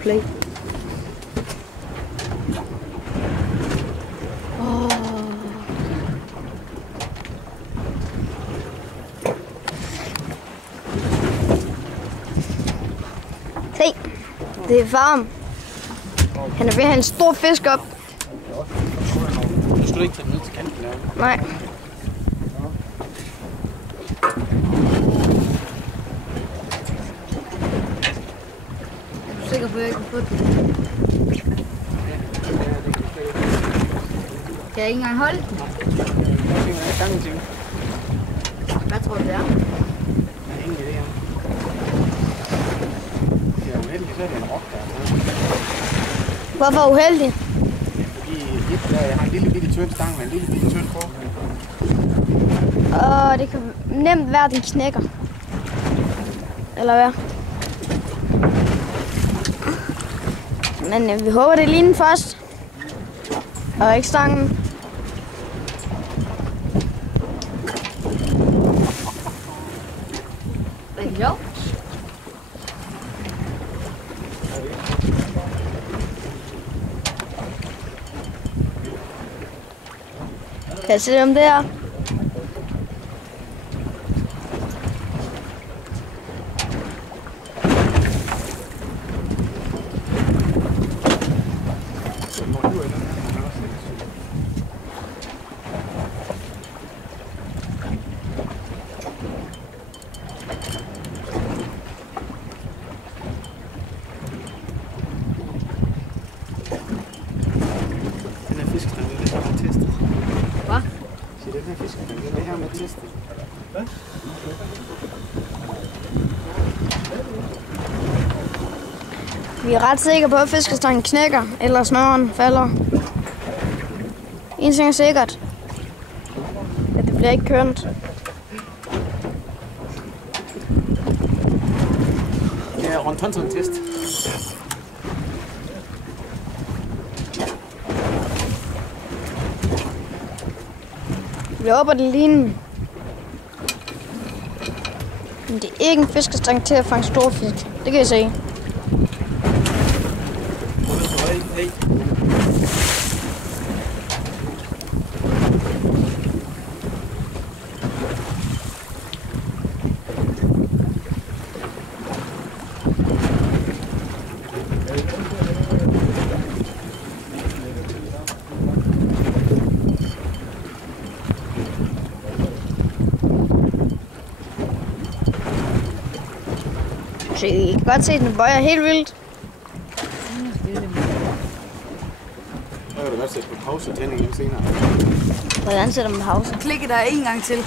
play. Se, det er farm. Han er ved at have en stor fisk op. Du skal ikke tage den ned til kanten af. Nej. Er du sikker på, at jeg kan få den? Kan jeg ikke engang holde den? Hvad tror du det er? Jeg har ingen idé om. Det er uheldigt, så er det en rock der. Hvorfor uheldig? Fordi jeg har en lille bitte tynd stang med en lille bitte tynd form. Det kan nemt være, at den knækker. Eller hvad? Men vi håber, det er linen først. Og ikke stangen. Er det sjovt? Kan jeg se om det er? Vi er ret sikre på, at fiskestangen knækker, eller snøren falder. En ting er sikkert, at det bliver ikke kønt. Ja, rundt sådan en test. Vi håber, det er linen. Men det er ikke en fiskestang til at fange store fisk. Det kan I se. Så I kan godt se, at den bøjer helt vildt. Så kan du godt sætte på pause og tænding lidt senere. Hvordan sætter man pause? Klikke der en gang til.